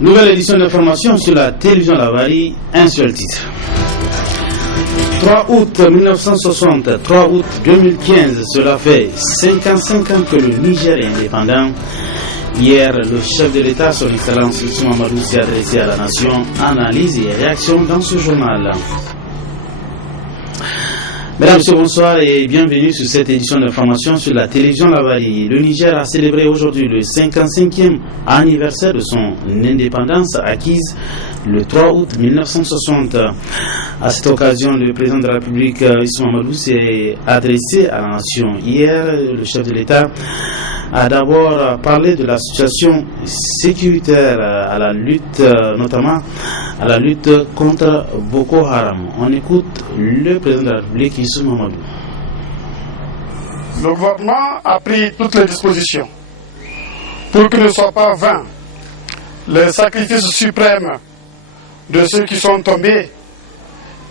Nouvelle édition d'information sur la télévision Lavari, un seul titre. 3 août 1960, 3 août 2015, cela fait 55 ans que le Niger est indépendant. Hier, le chef de l'État, son Excellence Issou Mamadou, s'est adressé à la nation. Analyse et réaction dans ce journal. Mesdames, Messieurs, bonsoir et bienvenue sur cette édition d'information sur la télévision Lavari. Le Niger a célébré aujourd'hui le 55e anniversaire de son indépendance acquise le 3 août 1960. À cette occasion, le président de la République, Issou Mamadou, s'est adressé à la nation. Hier, le chef de l'État a d'abord parlé de la situation sécuritaire à la lutte, notamment à la lutte contre Boko Haram. On écoute le président de la République, Issou Mamadou. Le gouvernement a pris toutes les dispositions pour que ne soient pas vains les sacrifices suprêmes de ceux qui sont tombés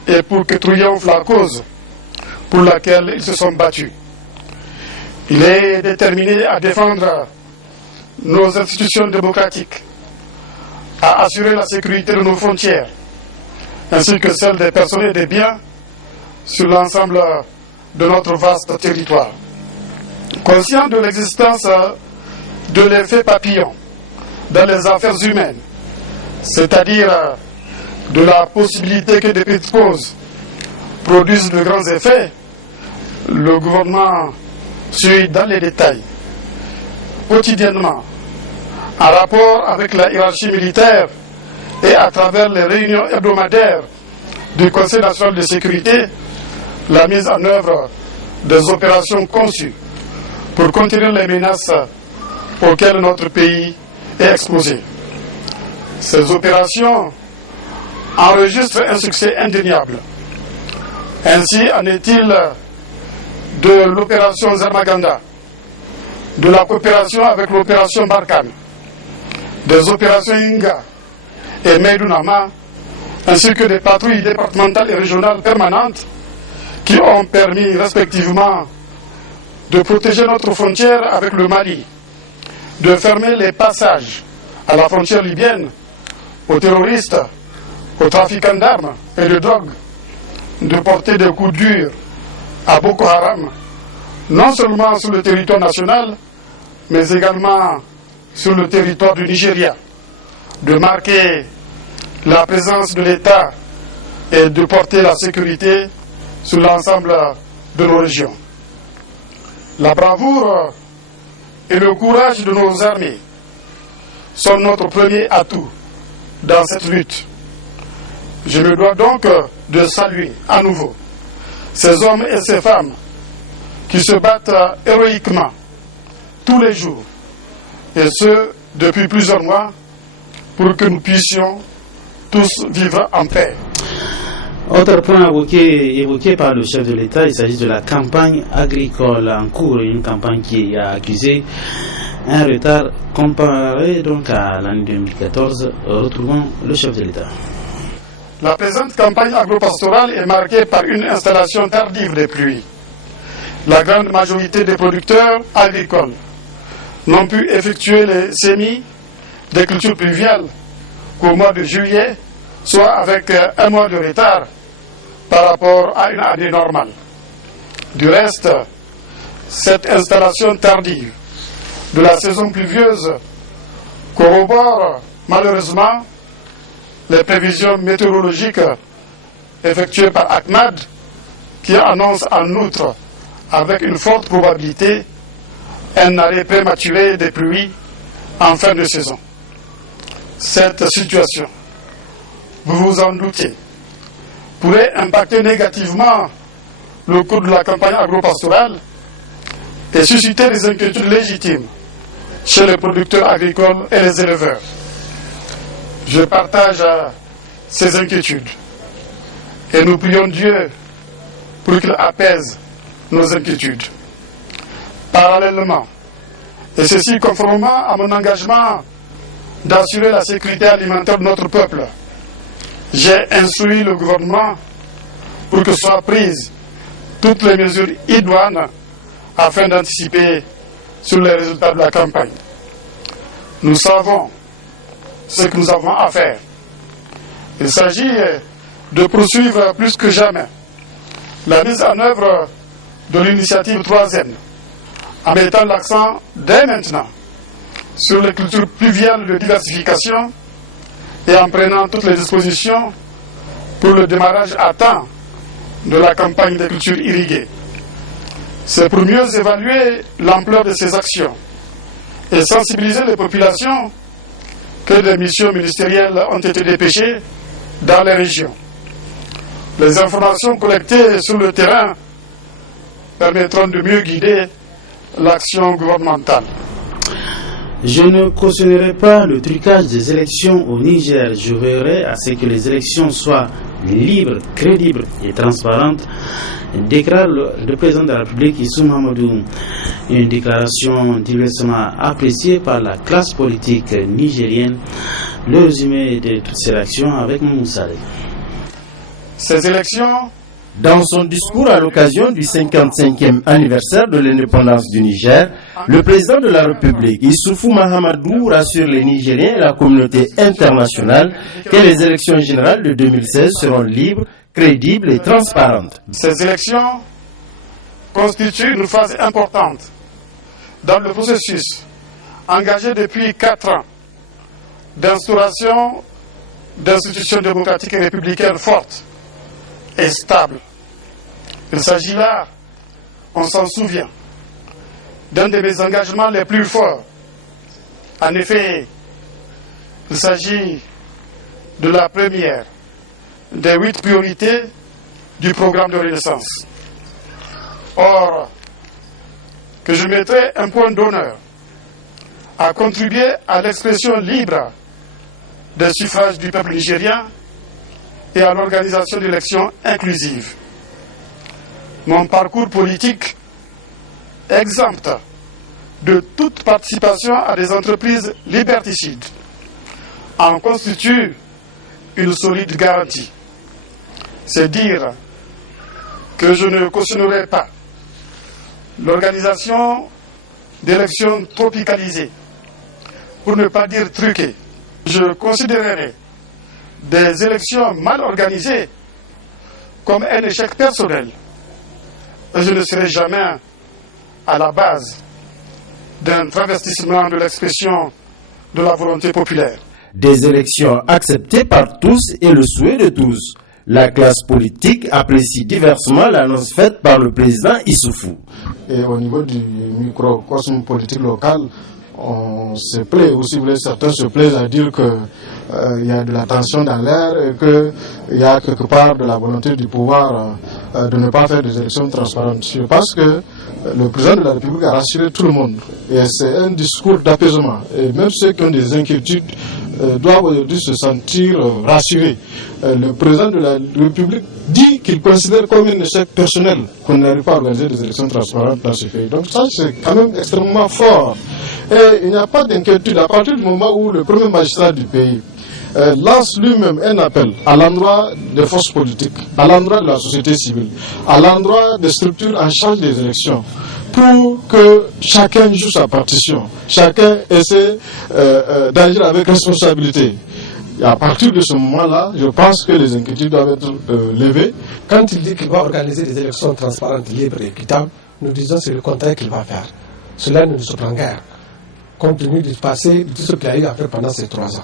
et pour que triomphe la cause pour laquelle ils se sont battus. Il est déterminé à défendre nos institutions démocratiques, à assurer la sécurité de nos frontières, ainsi que celle des personnes et des biens sur l'ensemble de notre vaste territoire. Conscient de l'existence de l'effet papillon dans les affaires humaines, c'est-à-dire de la possibilité que des petites causes produisent de grands effets, le gouvernement suit dans les détails, quotidiennement, en rapport avec la hiérarchie militaire et à travers les réunions hebdomadaires du Conseil national de sécurité, la mise en œuvre des opérations conçues pour contenir les menaces auxquelles notre pays est exposé. Ces opérations enregistrent un succès indéniable. Ainsi en est-il de l'opération Zermaganda, de la coopération avec l'opération Barkhane, des opérations Inga et Meidunama, ainsi que des patrouilles départementales et régionales permanentes qui ont permis respectivement de protéger notre frontière avec le Mali, de fermer les passages à la frontière libyenne aux terroristes, aux trafiquants d'armes et de drogue, de porter des coups durs à Boko Haram, non seulement sur le territoire national, mais également sur le territoire du Nigeria, de marquer la présence de l'État et de porter la sécurité sur l'ensemble de nos régions. La bravoure et le courage de nos armées sont notre premier atout dans cette lutte. Je me dois donc de saluer à nouveau ces hommes et ces femmes qui se battent héroïquement tous les jours, et ce depuis plusieurs mois, pour que nous puissions tous vivre en paix. Autre point évoqué par le chef de l'État, il s'agit de la campagne agricole en cours, une campagne qui a accusé un retard comparé donc à l'année 2014. Retrouvons le chef de l'État. La présente campagne agropastorale est marquée par une installation tardive des pluies. La grande majorité des producteurs agricoles n'ont pu effectuer les semis des cultures pluviales qu'au mois de juillet, soit avec un mois de retard par rapport à une année normale. Du reste, cette installation tardive de la saison pluvieuse corrobore malheureusement les prévisions météorologiques effectuées par ACMAD, qui annonce en outre avec une forte probabilité un arrêt prématuré des pluies en fin de saison. Cette situation, vous vous en doutez, pourrait impacter négativement le cours de la campagne agropastorale et susciter des inquiétudes légitimes chez les producteurs agricoles et les éleveurs. Je partage ces inquiétudes et nous prions Dieu pour qu'il apaise nos inquiétudes. Parallèlement, et ceci conformément à mon engagement d'assurer la sécurité alimentaire de notre peuple, j'ai instruit le gouvernement pour que soient prises toutes les mesures idoines afin d'anticiper sur les résultats de la campagne. Nous savons ce que nous avons à faire. Il s'agit de poursuivre plus que jamais la mise en œuvre de l'initiative 3N, en mettant l'accent dès maintenant sur les cultures pluviales de diversification et en prenant toutes les dispositions pour le démarrage à temps de la campagne des cultures irriguées. C'est pour mieux évaluer l'ampleur de ces actions et sensibiliser les populations que des missions ministérielles ont été dépêchées dans les régions. Les informations collectées sur le terrain permettront de mieux guider l'action gouvernementale. Je ne cautionnerai pas le trucage des élections au Niger. Je veillerai à ce que les élections soient libres, crédibles et transparentes, déclare le président de la République Issou Mahamadou. Une déclaration diversement appréciée par la classe politique nigérienne. Le résumé de toutes ces actions avec Moussa. Ces élections. Dans son discours à l'occasion du 55e anniversaire de l'indépendance du Niger, le président de la République, Issoufou Mahamadou, rassure les Nigériens et la communauté internationale que les élections générales de 2016 seront libres, crédibles et transparentes. Ces élections constituent une phase importante dans le processus engagé depuis 4 ans d'instauration d'institutions démocratiques et républicaines fortes et stable. Il s'agit là, on s'en souvient, d'un de mes engagements les plus forts. En effet, il s'agit de la première des 8 priorités du programme de Renaissance. Or, que je mettrai un point d'honneur à contribuer à l'expression libre des suffrages du peuple nigérien et à l'organisation d'élections inclusives. Mon parcours politique exempte de toute participation à des entreprises liberticides en constitue une solide garantie. C'est dire que je ne cautionnerai pas l'organisation d'élections tropicalisées, pour ne pas dire truquées. Je considérerai des élections mal organisées comme un échec personnel. Et je ne serai jamais à la base d'un travestissement de l'expression de la volonté populaire. Des élections acceptées par tous et le souhait de tous. La classe politique apprécie diversement l'annonce faite par le président Issoufou. Et au niveau du microcosme politique local, on se plaît, ou si vous voulez, certains se plaisent à dire qu'il y a de la tension dans l'air et qu'il y a quelque part de la volonté du pouvoir de ne pas faire des élections transparentes. Je pense que le président de la République a rassuré tout le monde. Et c'est un discours d'apaisement. Et même ceux qui ont des inquiétudes doivent aujourd'hui se sentir rassurés. Le président de la République dit qu'il considère comme un échec personnel qu'on n'arrive pas à organiser des élections transparentes dans ce pays. Donc ça, c'est quand même extrêmement fort. Et il n'y a pas d'inquiétude à partir du moment où le premier magistrat du pays lance lui-même un appel à l'endroit des forces politiques, à l'endroit de la société civile, à l'endroit des structures en charge des élections, pour que chacun joue sa partition, chacun essaie d'agir avec responsabilité. Et à partir de ce moment-là, je pense que les inquiétudes doivent être levées. Quand il dit qu'il va organiser des élections transparentes, libres et équitables, nous disons que c'est le contraire qu'il va faire. Cela ne nous surprend guère, compte tenu du passé, de tout ce qu'il a eu à faire pendant ces 3 ans.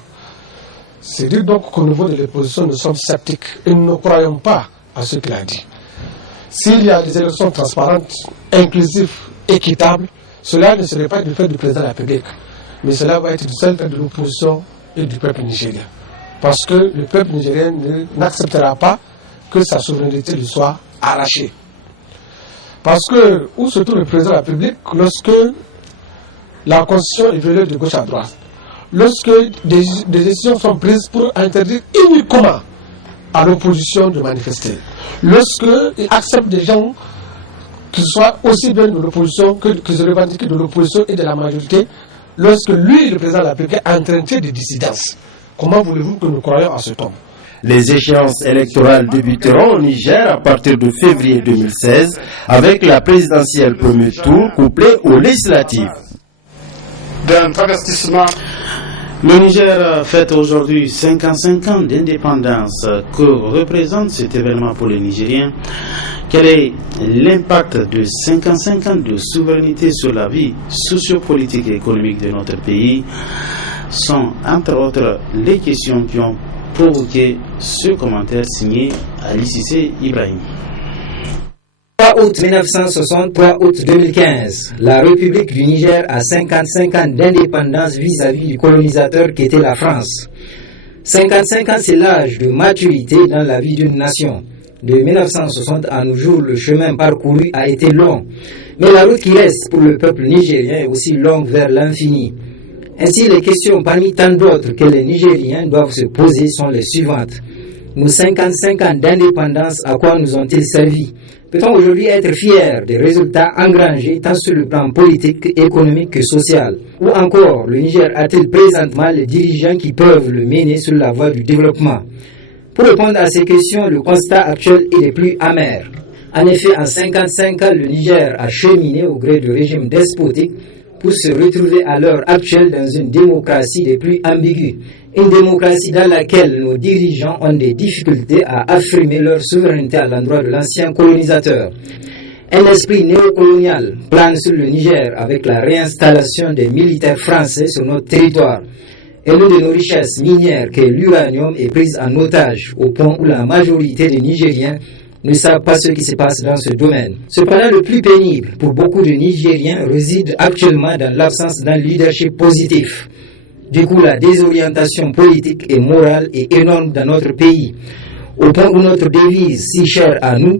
C'est dire donc qu'au niveau de l'opposition, nous sommes sceptiques et nous ne croyons pas à ce qu'il a dit. S'il y a des élections transparentes, inclusives, équitables, cela ne serait pas du fait du président de la République, mais cela va être du seul fait de l'opposition et du peuple nigérien. Parce que le peuple nigérien n'acceptera pas que sa souveraineté lui soit arrachée. Parce que, où se trouve le président de la République lorsque la Constitution est violée de gauche à droite, lorsque des décisions sont prises pour interdire uniquement à l'opposition de manifester, lorsqu'il accepte des gens qui soient aussi bien de l'opposition que se revendiquent de l'opposition et de la majorité, lorsque lui, le président de la République, est en train de des dissidences. Comment voulez-vous que nous croyions à cet homme? Les échéances électorales débuteront au Niger à partir de février 2016 avec la présidentielle premier tour couplée aux législatives. D'un travestissement. Le Niger fête aujourd'hui 55 ans d'indépendance. Que représente cet événement pour les Nigériens? Quel est l'impact de 55 ans de souveraineté sur la vie sociopolitique et économique de notre pays? Sont entre autres les questions qui ont provoqué ce commentaire signé Ali Cissé Ibrahim. 3 août 1960, 3 août 2015, la République du Niger a 55 ans d'indépendance vis-à-vis du colonisateur qui était la France. 55 ans, c'est l'âge de maturité dans la vie d'une nation. De 1960 à nos jours, le chemin parcouru a été long, mais la route qui reste pour le peuple nigérien est aussi longue vers l'infini. Ainsi, les questions parmi tant d'autres que les Nigériens doivent se poser sont les suivantes. Nos 55 ans d'indépendance, à quoi nous ont-ils servi? Peut-on aujourd'hui être fier des résultats engrangés tant sur le plan politique, économique que social? Ou encore, le Niger a-t-il présentement les dirigeants qui peuvent le mener sur la voie du développement? Pour répondre à ces questions, le constat actuel est le plus amer. En effet, en 55 ans, le Niger a cheminé au gré du régime despotique pour se retrouver à l'heure actuelle dans une démocratie des plus ambiguës. Une démocratie dans laquelle nos dirigeants ont des difficultés à affirmer leur souveraineté à l'endroit de l'ancien colonisateur. Un esprit néocolonial plane sur le Niger avec la réinstallation des militaires français sur notre territoire. Et l'une de nos richesses minières, qui est l'uranium, est prise en otage au point où la majorité des Nigériens ne savent pas ce qui se passe dans ce domaine. Cependant, le plus pénible pour beaucoup de Nigériens réside actuellement dans l'absence d'un leadership positif. Du coup, la désorientation politique et morale est énorme dans notre pays, au point où notre devise si chère à nous,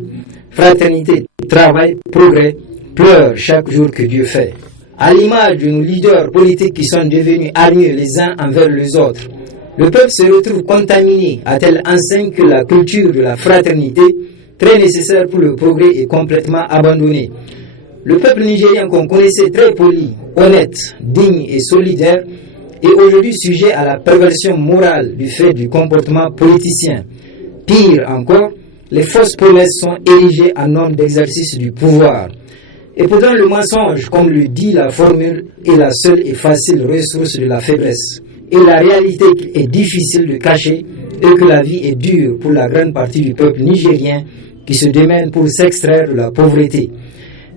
fraternité, travail, progrès, pleure chaque jour que Dieu fait. À l'image de nos leaders politiques qui sont devenus hargneux les uns envers les autres, le peuple se retrouve contaminé à telle enseigne que la culture de la fraternité, très nécessaire pour le progrès, est complètement abandonnée. Le peuple nigérien qu'on connaissait très poli, honnête, digne et solidaire, est aujourd'hui sujet à la perversion morale du fait du comportement politicien. Pire encore, les fausses promesses sont érigées en norme d'exercice du pouvoir. Et pourtant le mensonge, comme le dit la formule, est la seule et facile ressource de la faiblesse. Et la réalité est difficile de cacher et que la vie est dure pour la grande partie du peuple nigérien qui se démène pour s'extraire de la pauvreté.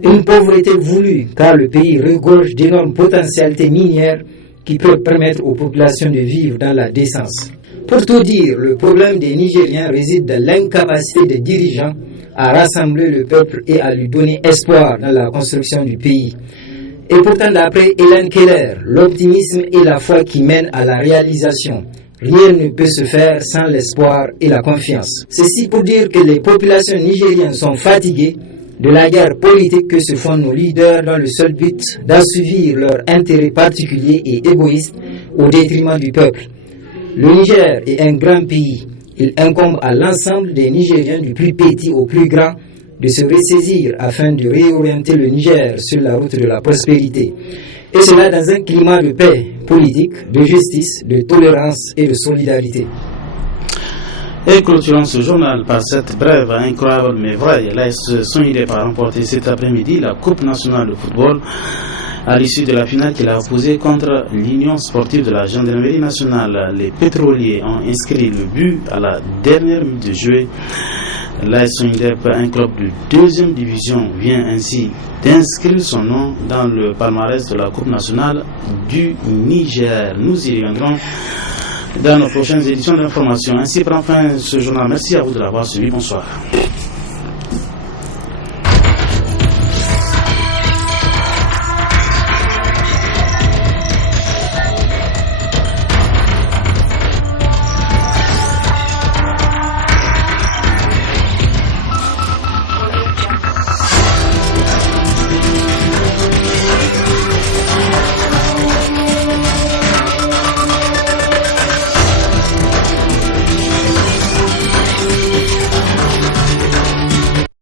Une pauvreté voulue car le pays regorge d'énormes potentialités minières qui peuvent permettre aux populations de vivre dans la décence. Pour tout dire, le problème des Nigériens réside dans l'incapacité des dirigeants à rassembler le peuple et à lui donner espoir dans la construction du pays. Et pourtant, d'après Hélène Keller, l'optimisme est la foi qui mène à la réalisation. Rien ne peut se faire sans l'espoir et la confiance. Ceci pour dire que les populations nigériennes sont fatiguées de la guerre politique que se font nos leaders dans le seul but d'assouvir leurs intérêts particuliers et égoïstes au détriment du peuple. Le Niger est un grand pays. Il incombe à l'ensemble des Nigériens du plus petit au plus grand de se ressaisir afin de réorienter le Niger sur la route de la prospérité. Et cela dans un climat de paix politique, de justice, de tolérance et de solidarité. Et clôturons ce journal par cette brève, incroyable mais vraie. L'AS Sonidep a remporté cet après-midi la Coupe nationale de football à l'issue de la finale qu'il a opposée contre l'Union sportive de la Gendarmerie nationale. Les pétroliers ont inscrit le but à la dernière minute de jeu. L'AS Sonidep, un club de 2e division, vient ainsi d'inscrire son nom dans le palmarès de la Coupe nationale du Niger. Nous y reviendrons dans nos prochaines éditions d'information. Ainsi prend fin ce journal. Merci à vous de l'avoir suivi. Bonsoir.